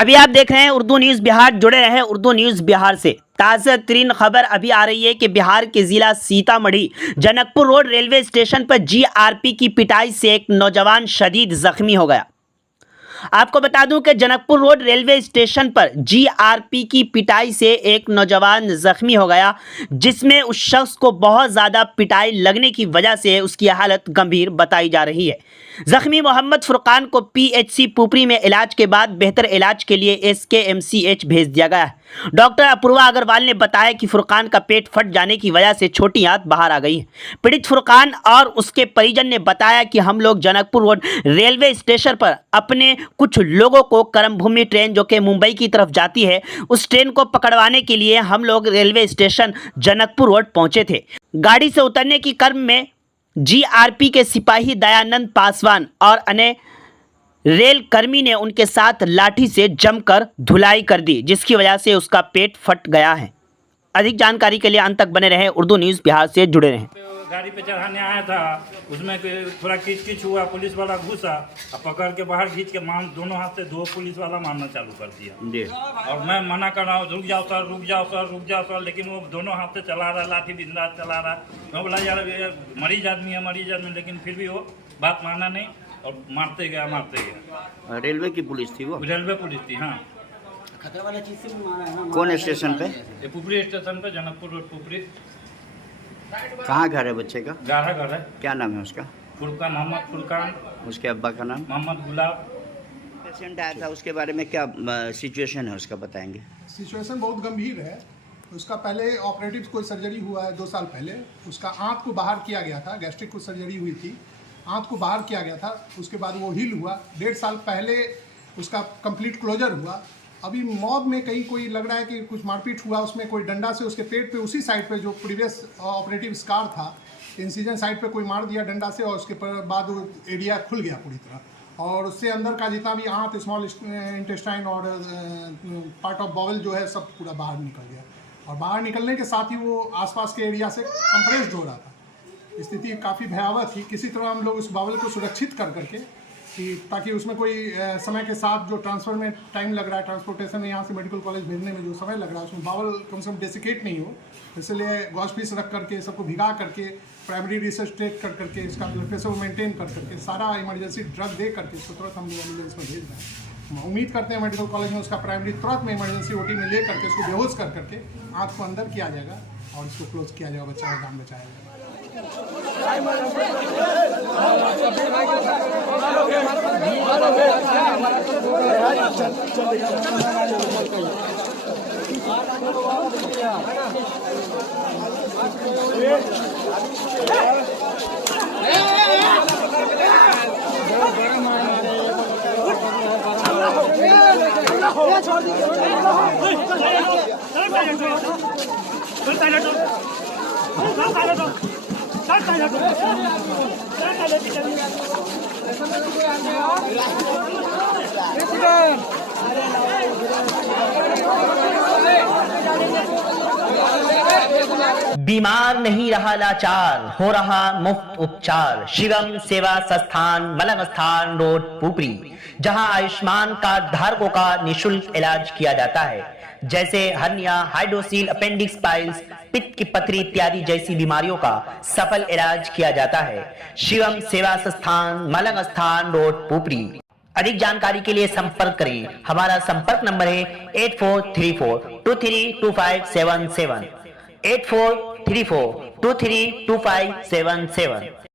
अभी आप देख रहे हैं उर्दू न्यूज़ बिहार। जुड़े रहे उर्दू न्यूज़ बिहार से। ताज़ा तरीन खबर अभी आ रही है कि बिहार के जिला Sitamarhi Janakpur road railway station पर जीआरपी की पिटाई से एक नौजवान शदीद जख्मी हो गया। आपको बता दूं कि जनकपुर रोड रेलवे स्टेशन पर जीआरपी की पिटाई से एक नौजवान जख्मी हो गया, जिसमें उस शख्स को बहुत ज़्यादा पिटाई लगने की वजह से उसकी हालत गंभीर बताई जा रही है। जख्मी मोहम्मद फुरकान को पीएचसी पुपरी में इलाज के बाद बेहतर इलाज के लिए एसकेएमसीएच भेज दिया गया है। डॉक्टर अपूर्वा अग्रवाल ने बताया कि फुरकान का पेट फट जाने की वजह से छोटी आंत बाहर आ गई है। पीड़ित फुरकान और उसके परिजन ने बताया कि हम लोग जनकपुर रोड रेलवे स्टेशन पर अपने कुछ लोगों को कर्मभूमि ट्रेन जो कि मुंबई की तरफ जाती है, उस ट्रेन को पकड़वाने के लिए हम लोग रेलवे स्टेशन जनकपुर रोड पहुंचे थे। गाड़ी से उतरने की क्रम में जीआरपी के सिपाही दयानंद पासवान और अन्य रेल कर्मी ने उनके साथ लाठी से जमकर धुलाई कर दी, जिसकी वजह से उसका पेट फट गया है। अधिक जानकारी के लिए अंत तक बने रहें, उर्दू न्यूज़ बिहार से जुड़े रहें। गाड़ी पे चढ़ाने आया था, उसमें थोड़ा किच हुआ, पुलिस वाला घुसा और पकड़ के बाहर खींच के दोनों हाथ से दो पुलिस वाला मारना चालू कर दिया। और मैं मना कर रहा हूँ, रुक जाओ सर, रुक जाओ सर, रुक जाओ सर, लेकिन वो दोनों हाथ से चला रहा, लाठी बिंदा चला रहा। मैं बोला यार मरीज आदमी है, मरीज आदमी, लेकिन फिर भी वो बात माना नहीं और मारते गया। रेलवे की पुलिस थी वो? रेलवे पुलिस थी, हाँ। खतरा वाला चीज से मारा है ना। कौन स्टेशन पे? ये पुपरी स्टेशन पे, जनकपुर रोड पुपरी। कहाँ घर है बच्चे का? गाढ़ा घर है। क्या नाम है उसका? फुरकान, मोहम्मद फुरकान। उसके अब्बा का नाम? मोहम्मद गुलाब। पेशेंट आया था, उसके बारे में क्या सिचुएशन है उसका बताएंगे? सिचुएशन बहुत गंभीर है। उसका पहले ऑपरेटिव कोई सर्जरी हुआ है 2 साल पहले। उसका आंत को बाहर किया गया था, गैस्ट्रिक को सर्जरी हुई थी, आंत को बाहर किया गया था। उसके बाद वो हील हुआ। 1.5 साल पहले उसका कंप्लीट क्लोजर हुआ। अभी मॉब में कहीं कोई लग रहा है कि कुछ मारपीट हुआ, उसमें कोई डंडा से उसके पेट पे, उसी साइड पे जो प्रीवियस ऑपरेटिव स्कार था, इंसिजन साइड पे कोई मार दिया डंडा से, और उसके बाद वो एरिया खुल गया पूरी तरह। और उससे अंदर का जितना भी आंत, स्मॉल इंटेस्टाइन और पार्ट ऑफ बॉवल जो है, सब पूरा बाहर निकल गया। और बाहर निकलने के साथ ही वो आसपास के एरिया से कंप्रेस्ड हो रहा था। स्थिति काफ़ी भयावह थी। किसी तरह हम लोग उस बॉवल को सुरक्षित कर करके, कि ताकि उसमें कोई समय के साथ जो ट्रांसफ़र में टाइम लग रहा है, ट्रांसपोर्टेशन में यहाँ से मेडिकल कॉलेज भेजने में जो समय लग रहा है, उसमें बावल कम से कम डेसिकेट नहीं हो, इसलिए गॉश पीस रख करके, सबको भिगा करके, प्राइमरी रिसर्चेट कर करके, इसका ब्लड प्रेशर मेंटेन कर करके, सारा इमरजेंसी ड्रग दे करके इसको तुरंत हम लोग एम्बुलेंस में भेज रहे हैं। उम्मीद करते हैं मेडिकल कॉलेज में उसका प्राइमरी तुरंत में इमरजेंसी ओटी में ले करके उसको बेहोश कर करके आँख को अंदर किया जाएगा और इसको क्लोज किया जाएगा, बच्चा का जान बचाया जाएगा। बीमार नहीं रहा लाचार, हो रहा मुफ्त उपचार। शिवम सेवा संस्थान, मलंग स्थान रोड पुपरी, जहां आयुष्मान कार्ड धारकों का निशुल्क इलाज किया जाता है, जैसे हर्निया, हाइड्रोसील, अपेंडिक्स पाइल्स, पित्त की पथरी इत्यादि जैसी बीमारियों का सफल इलाज किया जाता है। शिवम सेवा संस्थान, मलंग स्थान रोड पुपरी। अधिक जानकारी के लिए संपर्क करें। हमारा संपर्क नंबर है 8434232577, 8434232577।